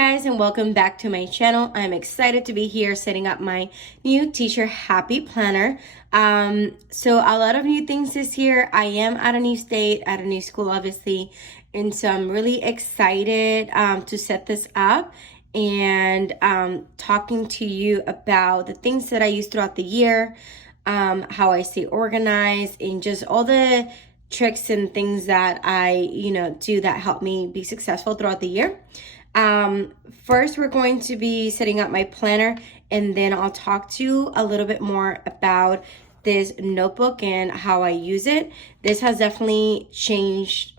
guys, and welcome back to my channel. I'm excited to be here setting up my new Teacher Happy Planner. So a lot of new things this year. I am at a new state, at a new school obviously, and so I'm really excited to set this up and talking to you about the things that I use throughout the year, how I stay organized, and just all the tricks and things that I do that help me be successful throughout the year. First, we're going to be setting up my planner, and then I'll talk to you a little bit more about this notebook and how I use it. This has definitely changed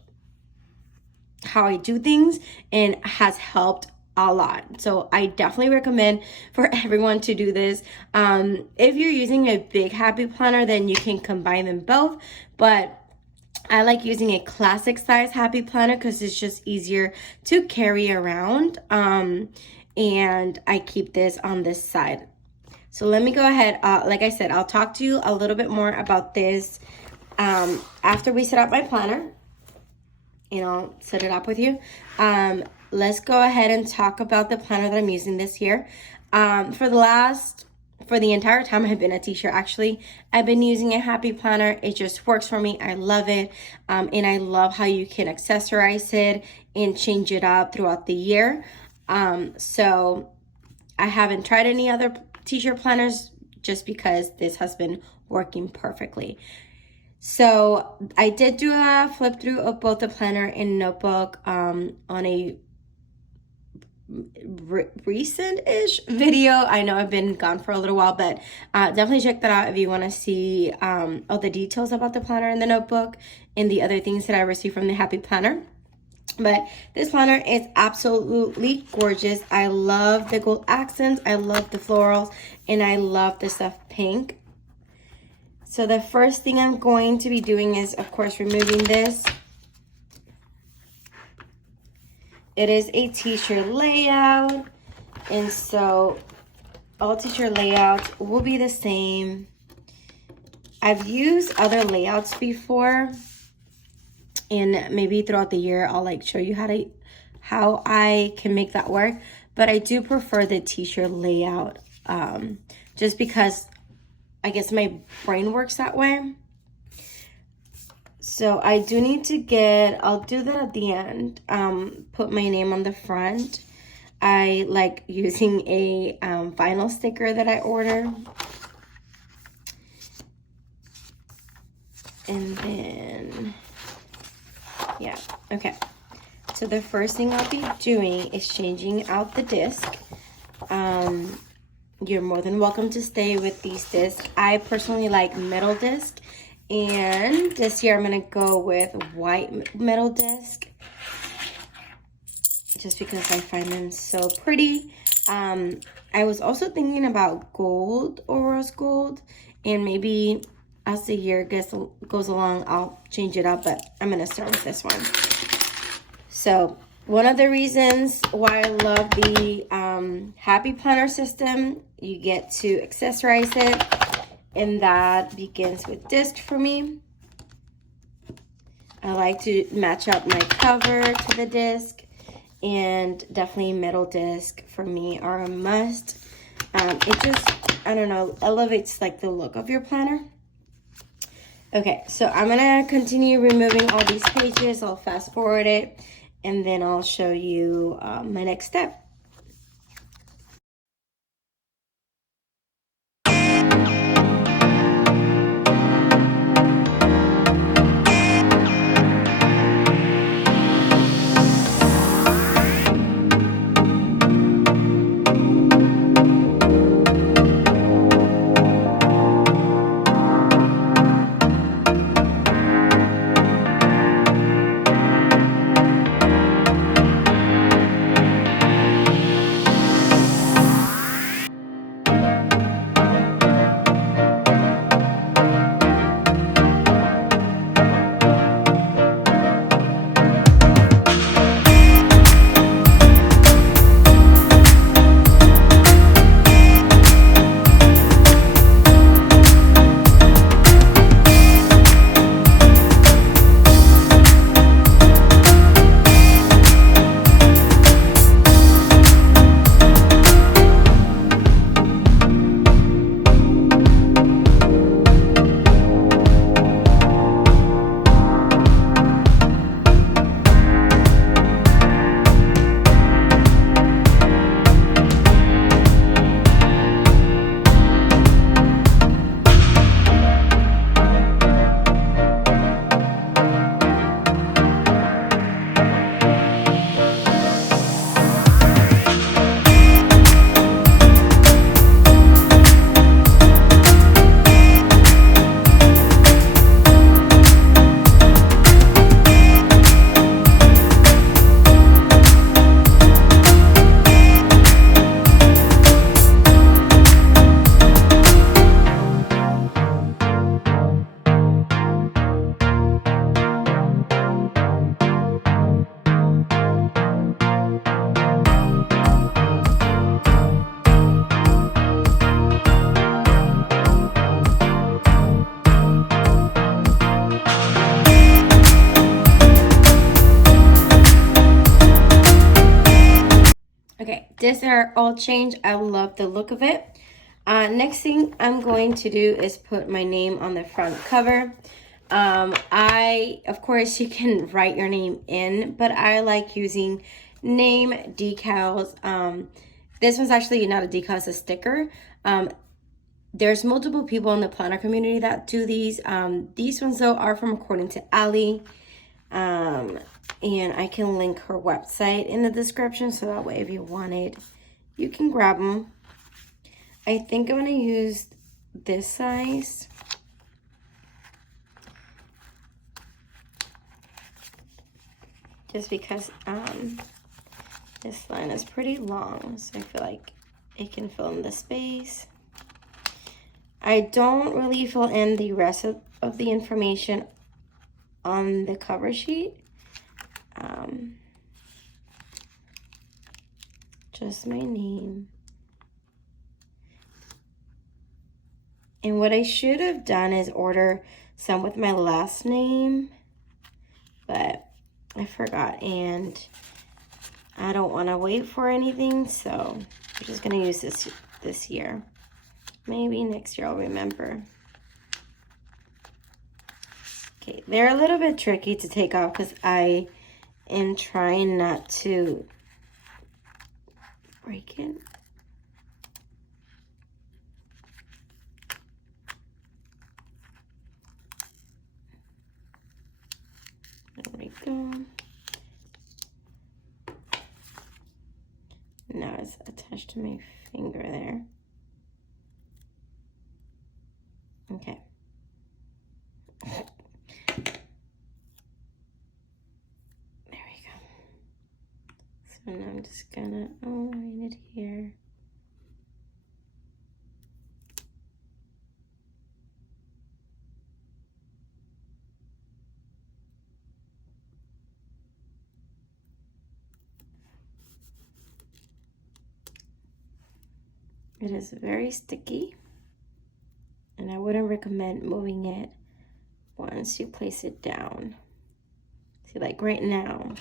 how I do things and has helped a lot. So I definitely recommend for everyone to do this. If you're using a big happy planner, then you can combine them both, but I like using a classic size happy planner because it's just easier to carry around, and I keep this on this side. So let me go ahead. Like I said, I'll talk to you a little bit more about this after we set up my planner, and I'll set it up with you. Let's go ahead and talk about the planner that I'm using this year. For the entire time I've been a teacher, actually, I've been using a happy planner. It just works for me. I love it. And I love how you can accessorize it and change it up throughout the year. So I haven't tried any other teacher planners just because this has been working perfectly. So I did do a flip through of both the planner and notebook on a recent-ish video. I know I've been gone for a little while, but definitely check that out if you want to see all the details about the planner and the notebook and the other things that I received from the happy planner. But this planner is absolutely gorgeous. I love the gold accents, I love the florals, and I love the stuff pink. So the first thing I'm going to be doing is, of course, removing this. It is a teacher layout, and so all teacher layouts will be the same. I've used other layouts before, and maybe throughout the year I'll show you how I can make that work, but I do prefer the teacher layout just because I guess my brain works that way. So I do need to I'll do that at the end, put my name on the front. I like using a vinyl sticker that I order. And then, yeah, okay. So the first thing I'll be doing is changing out the disc. You're more than welcome to stay with these discs. I personally like metal disc. And this year I'm going to go with white metal disc just because I find them so pretty. I was also thinking about gold or rose gold, and maybe as the year goes along I'll change it up, but I'm going to start with this one. So one of the reasons why I love the happy planner system, you get to accessorize it. And that begins with disc for me. I like to match up my cover to the disc, and definitely metal disc for me are a must. It just, I don't know, elevates the look of your planner. Okay, so I'm gonna continue removing all these pages. I'll fast forward it, and then I'll show you my next step. these are all changed. I love the look of it. Next thing I'm going to do is put my name on the front cover. Of course, you can write your name in, but I like using name decals. This one's actually not a decal, it's a sticker. There's multiple people in the planner community that do these. These ones, though, are from According to 𝗀𝗃. And I can link her website in the description, so that way if you want it, you can grab them. I think I'm going to use this size. Just because this line is pretty long, so I feel like it can fill in the space. I don't really fill in the rest of the information on the cover sheet. Just my name. And what I should have done is order some with my last name, but I forgot, and I don't want to wait for anything, so I'm just going to use this year. Maybe next year I'll remember. Okay, they're a little bit tricky to take off because I am trying not to break it. There we go. Now it's attached to my finger there. Okay. There we go. So now I'm just gonna align it here. It is very sticky, and I wouldn't recommend moving it once you place it down. See, like right now,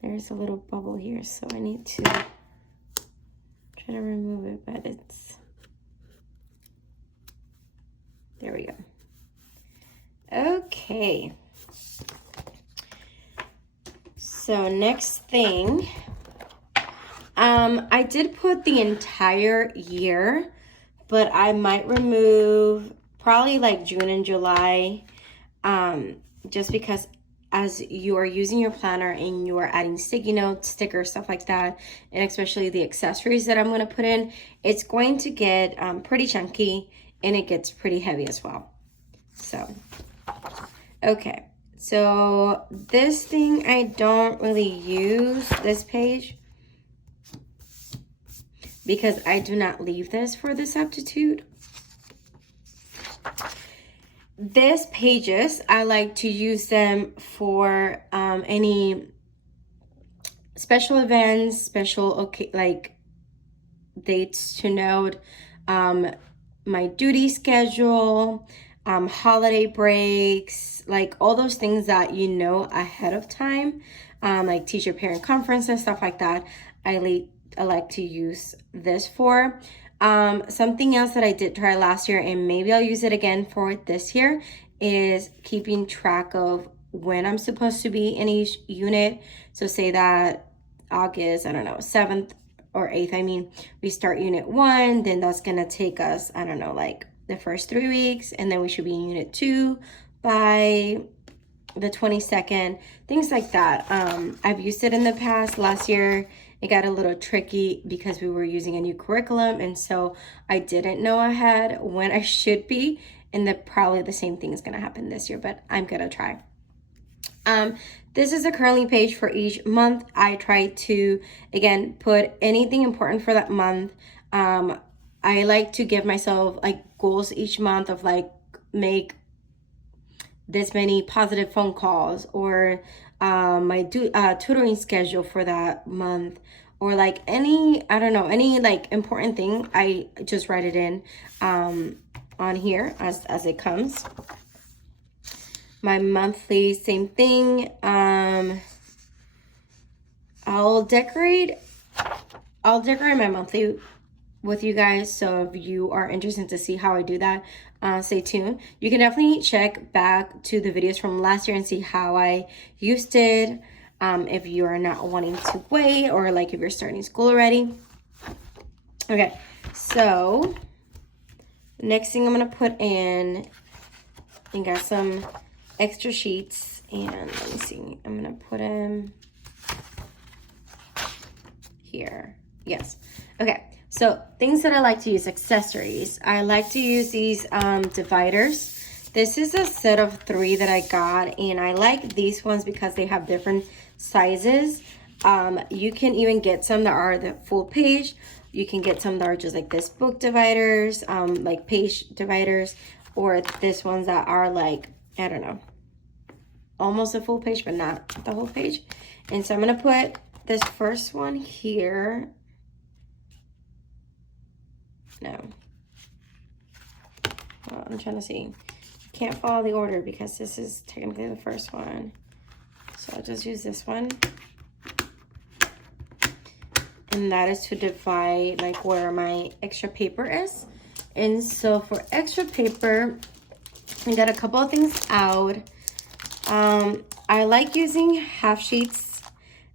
there's a little bubble here, so I need to try to remove it, but there we go. Okay. So next thing, I did put the entire year, but I might remove probably like June and July, just because as you are using your planner and you are adding sticky notes, stickers, stuff like that, and especially the accessories that I'm going to put in, it's going to get pretty chunky, and it gets pretty heavy as well. So, okay. So this thing, I don't really use this page because I do not leave this for the substitute. These pages, I like to use them for any special events, special like dates to note, my duty schedule, holiday breaks, like all those things that you know ahead of time, like teacher parent conferences, stuff like that. I like to use this for. Something else that I did try last year, and maybe I'll use it again for this year, is keeping track of when I'm supposed to be in each unit. So say that August, I don't know, 7th or 8th, I mean, we start unit 1, then that's gonna take us, I don't know, like the first 3 weeks, and then we should be in unit 2 by the 22nd, things like that. I've used it in the past. Last year it got a little tricky because we were using a new curriculum, and so I didn't know ahead when I should be, and probably the same thing is gonna happen this year, but I'm gonna try. This is a currently page for each month. I try to, again, put anything important for that month. I like to give myself like goals each month of like make this many positive phone calls, or my tutoring schedule for that month, or like any, I don't know, any like important thing. I just write it in on here as it comes. My monthly, same thing. I'll decorate I'll decorate my monthly with you guys, so if you are interested to see how I do that, stay tuned. You can definitely check back to the videos from last year and see how I used it, if you are not wanting to wait, or like if you're starting school already. Okay, so next thing I'm gonna put in, I got some extra sheets, and let me see, I'm gonna put in here. Yes. Okay, so things that I like to use, accessories. I like to use these dividers. This is a set of 3 that I got, and I like these ones because they have different sizes. You can even get some that are the full page. You can get some that are just like this, book dividers, like page dividers, or this ones that are like, I don't know, almost a full page but not the whole page. And so I'm gonna put this first one here. No, well, I'm trying to see, can't follow the order because this is technically the first one, so I'll just use this one. And that is to divide like where my extra paper is. And so for extra paper, I got a couple of things out. I like using half sheets.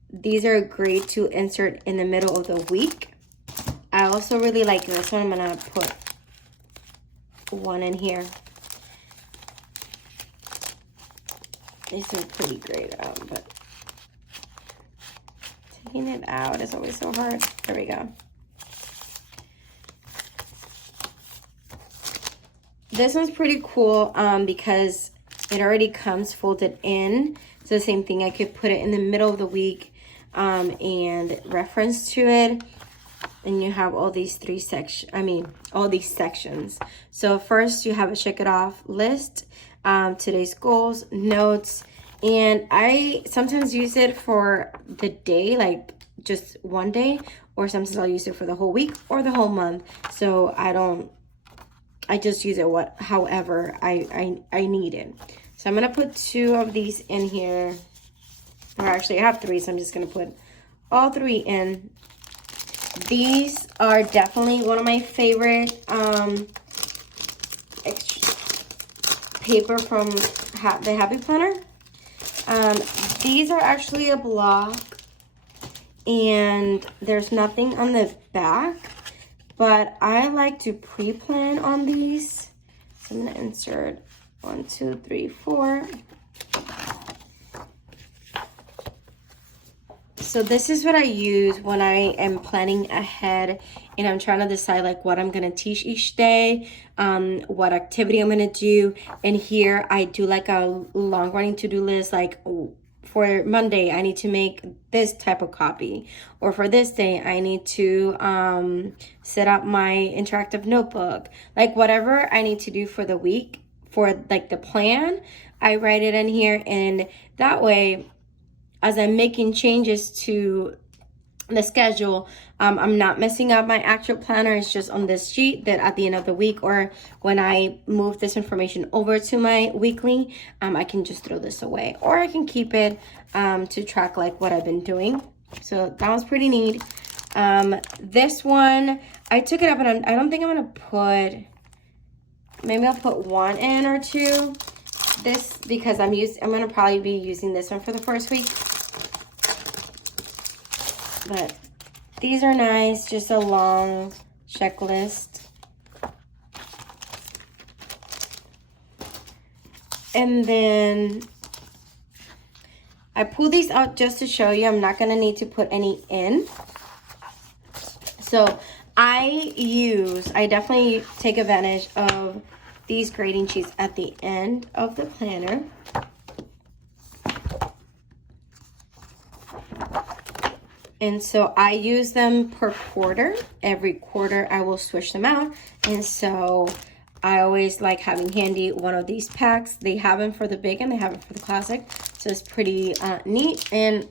These are great to insert in the middle of the week. I also really like this one. I'm gonna put one in here. These are pretty great, but taking it out is always so hard. There we go. This one's pretty cool because it already comes folded in. It's the same thing. I could put it in the middle of the week and reference to it. And you have all these all these sections. So first you have a check it off list, today's goals, notes, and I sometimes use it for the day, like just one day, or sometimes I'll use it for the whole week or the whole month. So I just use it however I need it. So I'm gonna put 2 of these in here, or actually I have 3, so I'm just gonna put all 3 in. These are definitely one of my favorite paper from the Happy Planner. These are actually a block, and there's nothing on the back, but I like to pre-plan on these. So I'm gonna insert 1, 2, 3, 4. So this is what I use when I am planning ahead and I'm trying to decide like what I'm going to teach each day, what activity I'm going to do. And here I do like a long running to-do list, like for Monday, I need to make this type of copy. Or for this day, I need to set up my interactive notebook. Like whatever I need to do for the week, for like the plan, I write it in here. And that way, as I'm making changes to the schedule, I'm not messing up my actual planner. It's just on this sheet that at the end of the week, or when I move this information over to my weekly, I can just throw this away, or I can keep it to track like what I've been doing. So that was pretty neat. This one, I took it up, and I don't think I'm gonna put, maybe I'll put 1 in or 2. This, because I'm gonna probably be using this one for the first week. But these are nice, just a long checklist. And then I pull these out just to show you. I'm not gonna need to put any in. So I definitely take advantage of these grading sheets at the end of the planner. And so I use them per quarter. Every quarter I will switch them out. And so I always like having handy one of these packs. They have them for the big and they have them for the classic. So it's pretty neat and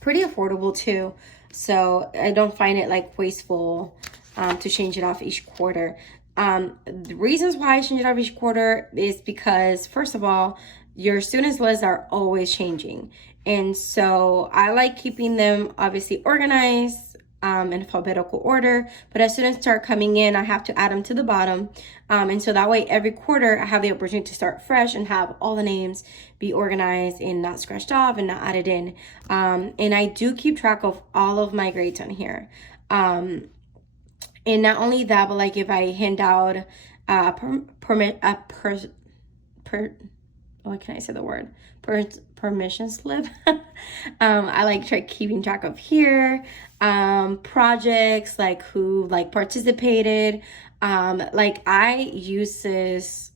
pretty affordable too. So I don't find it like wasteful to change it off each quarter. The reasons why I change it off each quarter is because, first of all, your students' lists are always changing. And so I like keeping them obviously organized. in alphabetical order, but as students start coming in, I have to add them to the bottom. And so that way every quarter I have the opportunity to start fresh and have all the names be organized and not scratched off and not added in. And I do keep track of all of my grades on here. And not only that, but like if I hand out what can I say the word? Permission slip. I like try keeping track of here. Projects, like who like participated. Like I use this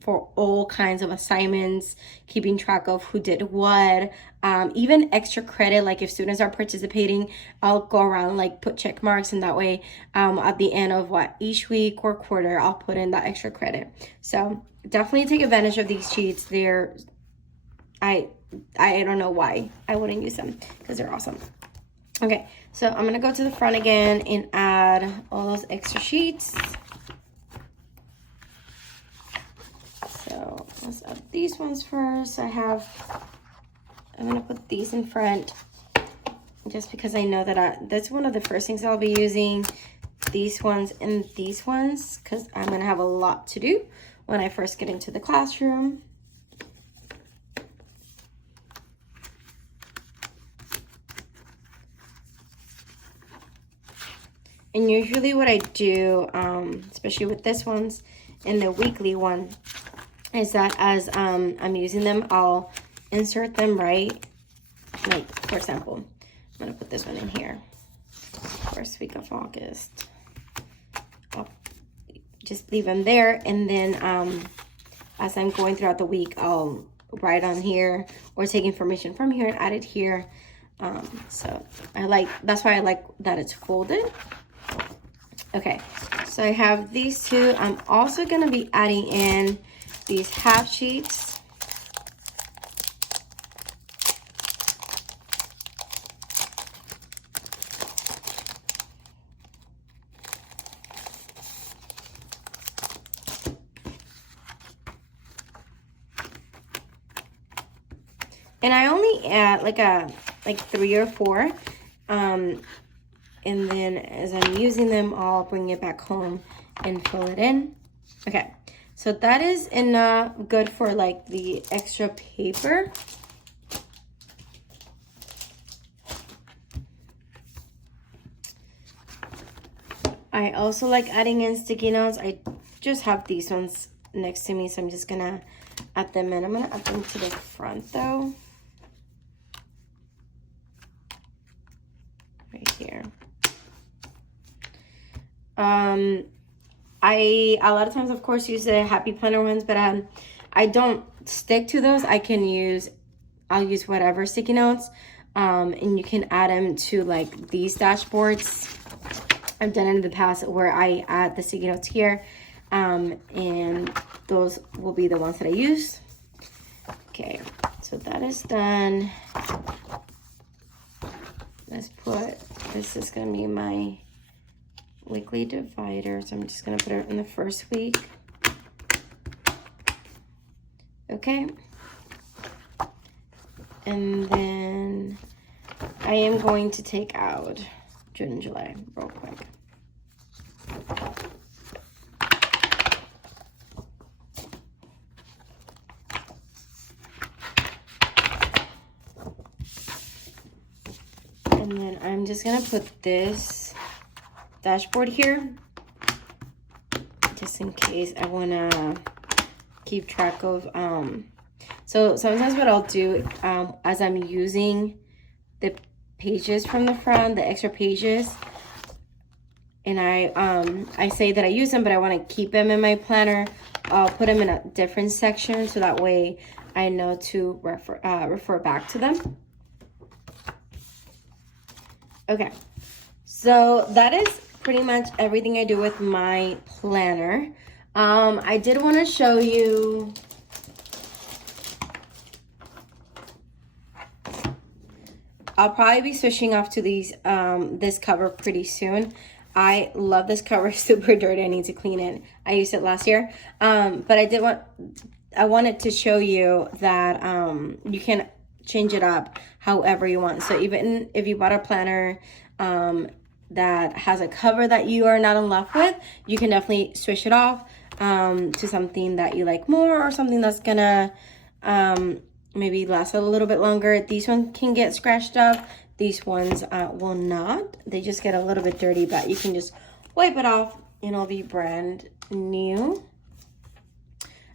for all kinds of assignments, keeping track of who did what, even extra credit. Like if students are participating, I'll go around like put check marks, and that way at the end of each week or quarter, I'll put in that extra credit. So definitely take advantage of these sheets. They're I don't know why I wouldn't use them, because they're awesome. Okay, so I'm gonna go to the front again and add all those extra sheets. So let's add these ones first. I'm gonna put these in front just because I know that that's one of the first things I'll be using, these ones and these ones, because I'm gonna have a lot to do when I first get into the classroom. And usually what I do, especially with this ones and the weekly one, is that as I'm using them, I'll insert them right. Like, for example, I'm going to put this one in here. First week of August. I'll just leave them there. And then as I'm going throughout the week, I'll write on here or take information from here and add it here. So that's why I like that it's folded. Okay, so I have these two. I'm also going to be adding in these half sheets. And I only add like 3 or 4. And then as I'm using them, I'll bring it back home and fill it in. Okay, so that is enough good for like the extra paper. I also like adding in sticky notes. I just have these ones next to me, so I'm just gonna add them in. I'm gonna add them to the front though. Right here. I a lot of times, of course, use the Happy Planner ones, but I don't stick to those. I'll use whatever sticky notes, and you can add them to like these dashboards. I've done it in the past where I add the sticky notes here, and those will be the ones that I use. Okay, so that is done. Let's put, this is gonna be my weekly divider, so I'm just gonna put it in the first week. Okay, and then I am going to take out June and July real quick. And then I'm just gonna put this dashboard here, just in case I wanna keep track of, so sometimes what I'll do, as I'm using the pages from the front, the extra pages, and I say that I use them, but I want to keep them in my planner, I'll put them in a different section, so that way I know to refer back to them. Okay, so that is pretty much everything I do with my planner. I did want to show you I'll probably be switching off to these this cover pretty soon. I love this cover. Super dirty. I need to clean it. I used it last year, but I wanted to show you that you can change it up however you want. So even if you bought a planner that has a cover that you are not in love with, you can definitely switch it off to something that you like more, or something that's gonna maybe last a little bit longer. These ones can get scratched up. These ones will not. They just get a little bit dirty, but you can just wipe it off and it'll be brand new.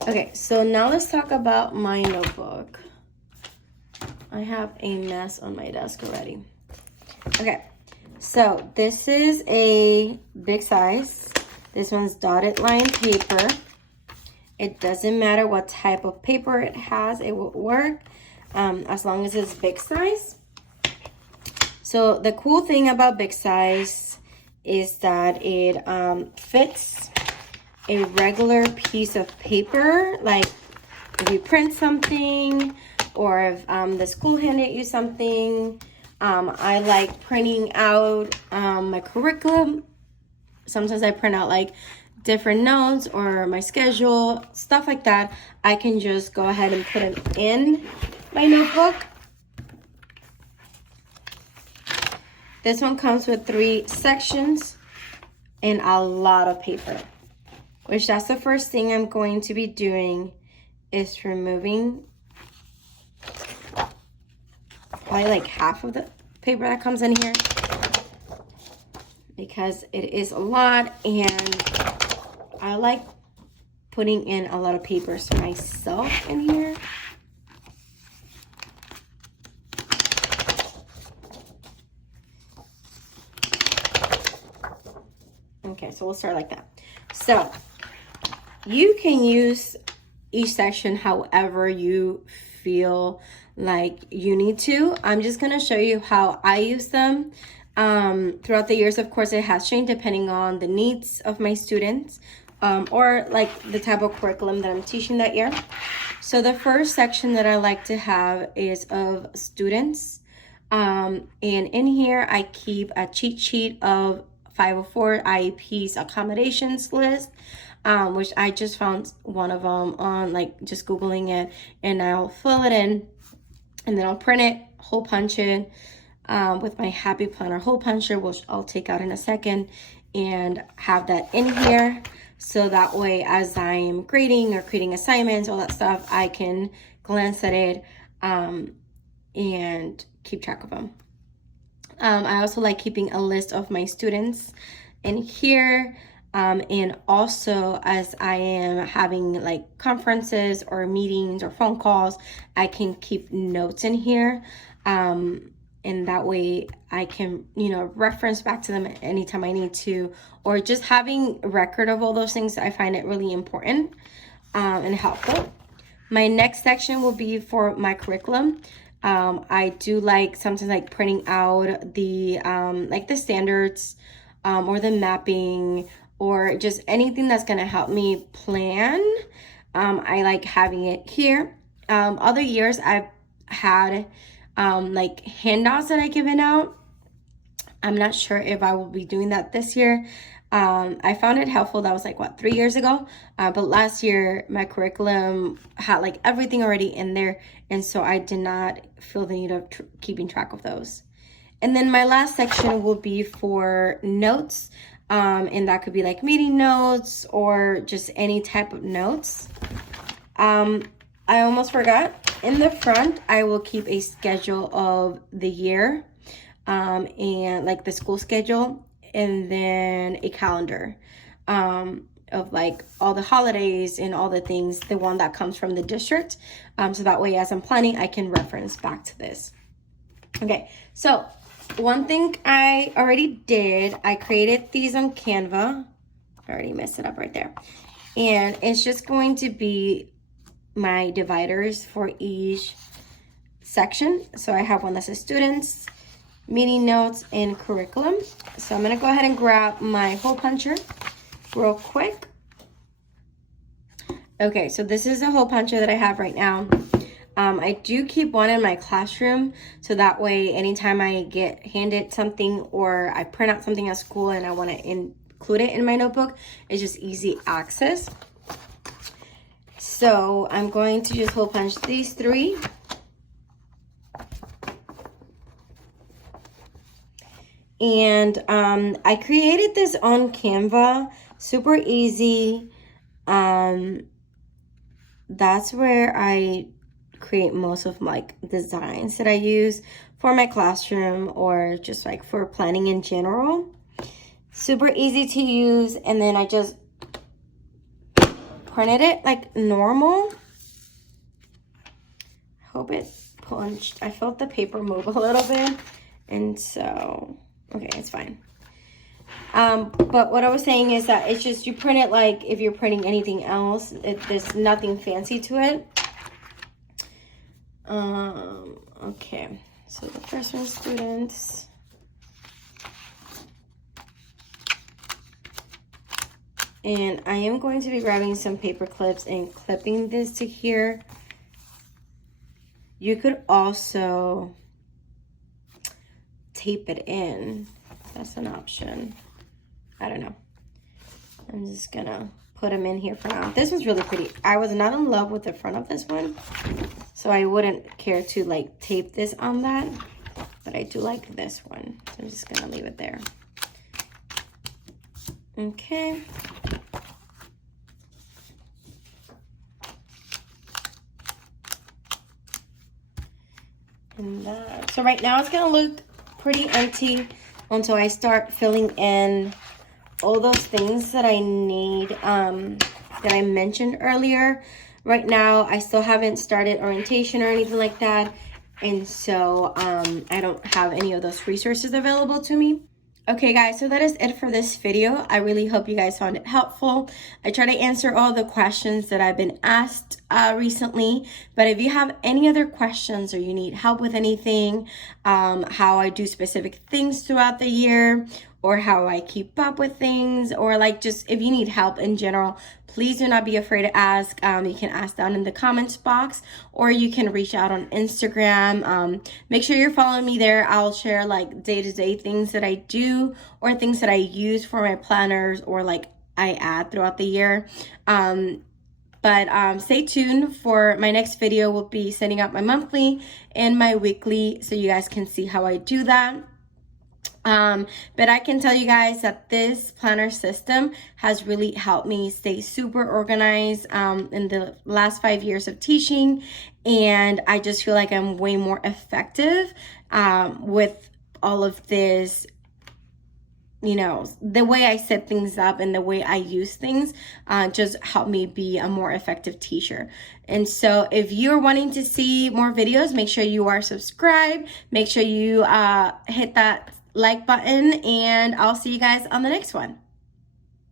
Okay, so now let's talk about my notebook. I have a mess on my desk already. Okay, so this is a big size. This one's dotted line paper. It doesn't matter what type of paper it has, it will work as long as it's big size. So the cool thing about big size is that it fits a regular piece of paper. Like if you print something, or if the school handed you something. I like printing out my curriculum. Sometimes I print out like different notes or my schedule, stuff like that. I can just go ahead and put it in my notebook. This one comes with 3 sections and a lot of paper, which that's the first thing I'm going to be doing, is removing probably like half of the paper that comes in here, because it is a lot and I like putting in a lot of papers myself in here. Okay, so we'll start like that. So you can use each section however you feel like you need to. I'm just going to show you how I use them. Throughout the years, of course, it has changed depending on the needs of my students or like the type of curriculum that I'm teaching that year. So the first section that I like to have is of students. And in here, I keep a cheat sheet of 504 IEP's accommodations list, which I just found one of them on like just Googling it, and I'll fill it in and then I'll print it, hole punch it with my Happy Planner hole puncher, which I'll take out in a second, and have that in here. So that way, as I'm grading or creating assignments, all that stuff, I can glance at it and keep track of them. I also like keeping a list of my students in here. And also, as I am having like conferences or meetings or phone calls, I can keep notes in here. And that way I can, reference back to them anytime I need to, or just having a record of all those things. I find it really important and helpful. My next section will be for my curriculum. I do like sometimes like printing out the like the standards or the mapping, or just anything that's going to help me plan. I like having it here. Other years I've had like handouts that I've given out. I'm not sure if I will be doing that this year. I found it helpful. That was like 3 years ago, but last year my curriculum had like everything already in there, and so I did not feel the need of keeping track of those. And then my last section will be for notes, and that could be like meeting notes or just any type of notes. I almost forgot, in the front I will keep a schedule of the year, and like the school schedule, and then a calendar of like all the holidays and all the things, the one that comes from the district, so that way as I'm planning I can reference back to this. Okay, so one thing I already did, I created these on Canva. I already messed it up right there, and it's just going to be my dividers for each section. So I have one that says students, meeting notes, and curriculum. So I'm going to go ahead and grab my hole puncher real quick. Okay, so this is a hole puncher that I have right now. I do keep one in my classroom, so that way anytime I get handed something or I print out something at school and I want to include it in my notebook, it's just easy access. So I'm going to just hole punch these 3. And I created this on Canva, super easy. That's where I create most of like designs that I use for my classroom or just like for planning in general. Super easy to use, and then I just printed it like normal. I hope it punched. I felt the paper move a little bit, and so okay, it's fine. But what I was saying is that it's just, you print it like if you're printing anything else. There's nothing fancy to it. Okay, so the freshman students. And I am going to be grabbing some paper clips and clipping this to here. You could also tape it in. That's an option. I don't know. I'm just gonna put them in here for now. This one's really pretty. I was not in love with the front of this one, so I wouldn't care to like tape this on that, but I do like this one, so I'm just gonna leave it there. Okay. And that, so right now it's gonna look pretty empty until I start filling in all those things that I need, that I mentioned earlier. Right now I still haven't started orientation or anything like that, and so I don't have any of those resources available to me. Okay guys, so that is it for this video. I really hope you guys found it helpful. I try to answer all the questions that I've been asked recently, but if you have any other questions or you need help with anything, how I do specific things throughout the year, or how I keep up with things, or like just if you need help in general, please do not be afraid to ask. You can ask down in the comments box, or you can reach out on Instagram. Make sure you're following me there. I'll share like day-to-day things that I do or things that I use for my planners or like I add throughout the year. But stay tuned for my next video. Will be setting up my monthly and my weekly so you guys can see how I do that. But I can tell you guys that this planner system has really helped me stay super organized in the last 5 years of teaching, and I just feel like I'm way more effective with all of this. You know, the way I set things up and the way I use things just helped me be a more effective teacher. And so if you're wanting to see more videos, make sure you are subscribed. Make sure you hit that like button, and I'll see you guys on the next one.